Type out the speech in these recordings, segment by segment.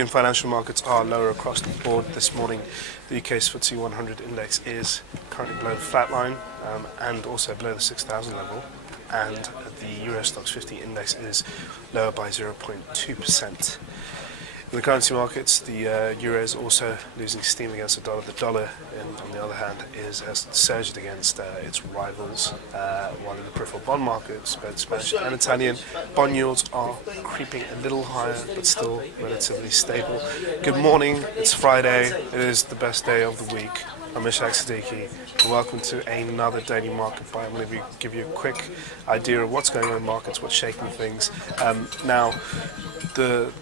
European financial markets are lower across the board this morning. The UK's FTSE 100 index is currently below the flat line and also below the 6,000 level. And the Euro Stoxx 50 index is lower by 0.2%. In the currency markets, the euro is also losing steam against the dollar. The dollar, on the other hand, has surged against its rivals, while in the peripheral bond markets, both Spanish and Italian, bond yields are creeping a little higher, but still relatively stable. Good morning, it's Friday, it is the best day of the week. I'm Ishaq, Siddiqi, and welcome to another daily market buy. I'm going to give you a quick idea of what's going on in markets, what's shaking things. Now, the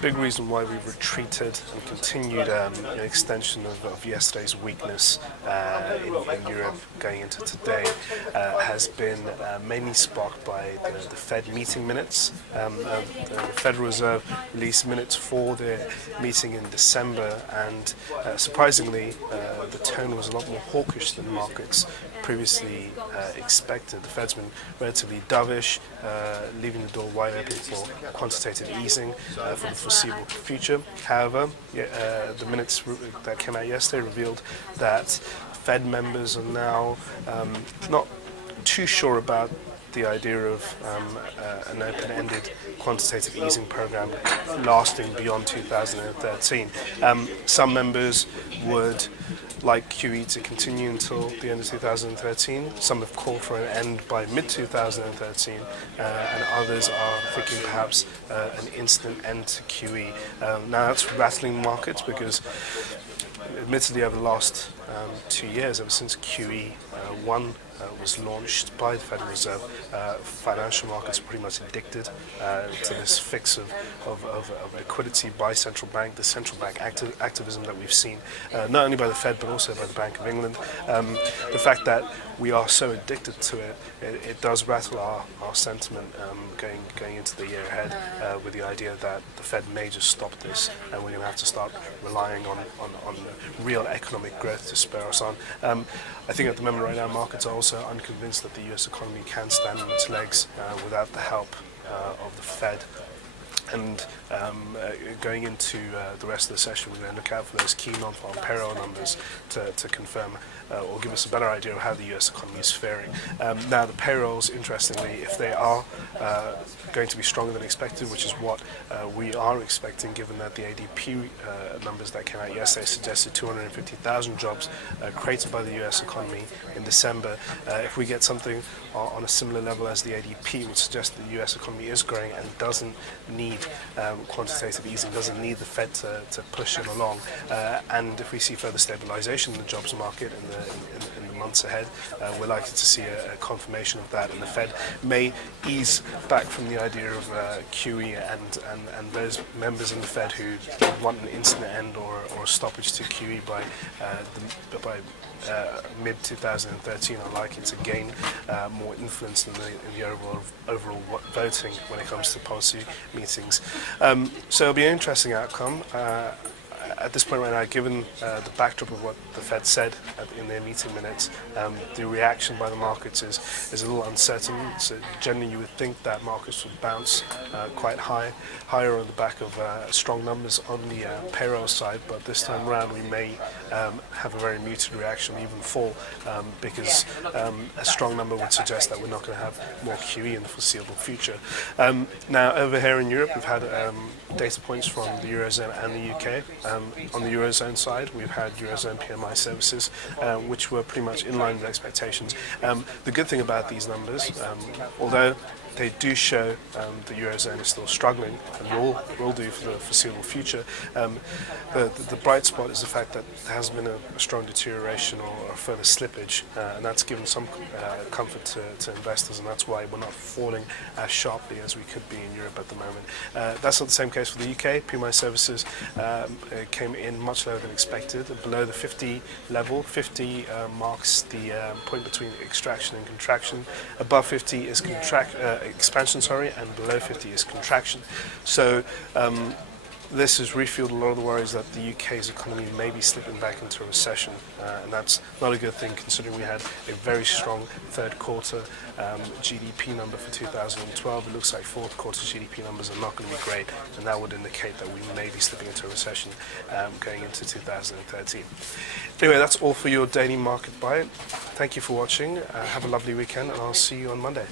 big reason why we've retreated and continued an extension of yesterday's weakness in Europe going into today has been mainly sparked by the Fed meeting minutes. The Federal Reserve released minutes for their meeting in December, and surprisingly, the tone was a lot more hawkish than markets previously expected. The Fed's been relatively dovish, leaving the door wide open for quantitative easing for the foreseeable future. However, the minutes that came out yesterday revealed that Fed members are now not too sure about the idea of an open-ended quantitative easing program lasting beyond 2013. Some members would like QE to continue until the end of 2013. Some have called for an end by mid-2013, and others are thinking perhaps an instant end to QE. Now that's rattling markets because, admittedly, over the last 2 years, ever since QE1 was launched by the Federal Reserve, financial markets are pretty much addicted to this fix of liquidity by central bank, the central bank activism that we've seen, not only by the Fed but also by the Bank of England. The fact that we are so addicted to it does rattle our sentiment going into the year ahead, with the idea that the Fed may just stop this and we're going to have to start relying on real economic growth to spur us on. I think at the moment right now markets are also unconvinced that the US economy can stand on its legs without the help of the Fed. And going into the rest of the session, we're going to look out for those key non-farm payroll numbers to confirm or give us a better idea of how the US economy is faring. Now, the payrolls, interestingly, if they are going to be stronger than expected, which is what we are expecting, given that the ADP numbers that came out yesterday suggested 250,000 jobs created by the US economy in December. If we get something on a similar level as the ADP, it would suggest that the US economy is growing and doesn't need quantitative easing, doesn't need the Fed to push it along. And if we see further stabilization in the jobs market in the months ahead, we're likely to see a confirmation of that, and the Fed may ease back from the idea of QE, and those members in the Fed who want an instant end or a stoppage to QE by mid-2013 are likely to gain more influence in the overall voting when it comes to policy meetings. So it'll be an interesting outcome. At this point right now, given the backdrop of what the Fed said in their meeting minutes, the reaction by the markets is a little uncertain. So generally you would think that markets would bounce quite higher on the back of strong numbers on the payroll side, but this time around we may have a very muted reaction, even fall, because a strong number would suggest that we're not going to have more QE in the foreseeable future. Now, over here in Europe, we've had data points from the Eurozone and the UK. On the Eurozone side, we've had Eurozone PMI services, which were pretty much in line with expectations. The good thing about these numbers, although they do show the Eurozone is still struggling and will do for the foreseeable future. The bright spot is the fact that there hasn't been a strong deterioration or a further slippage, and that's given some comfort to investors, and that's why we're not falling as sharply as we could be in Europe at the moment. That's not the same case for the UK. PMI services came in much lower than expected, below the 50 level. 50 marks the point between extraction and contraction. Above 50 is expansion, and below 50 is contraction. So This has refueled a lot of the worries that the UK's economy may be slipping back into a recession, and that's not a good thing considering we had a very strong third quarter GDP number for 2012. It looks like fourth quarter GDP numbers are not going to be great, and that would indicate that we may be slipping into a recession going into 2013. Anyway, that's all for your daily market bite. Thank you for watching. Have a lovely weekend, and I'll see you on Monday.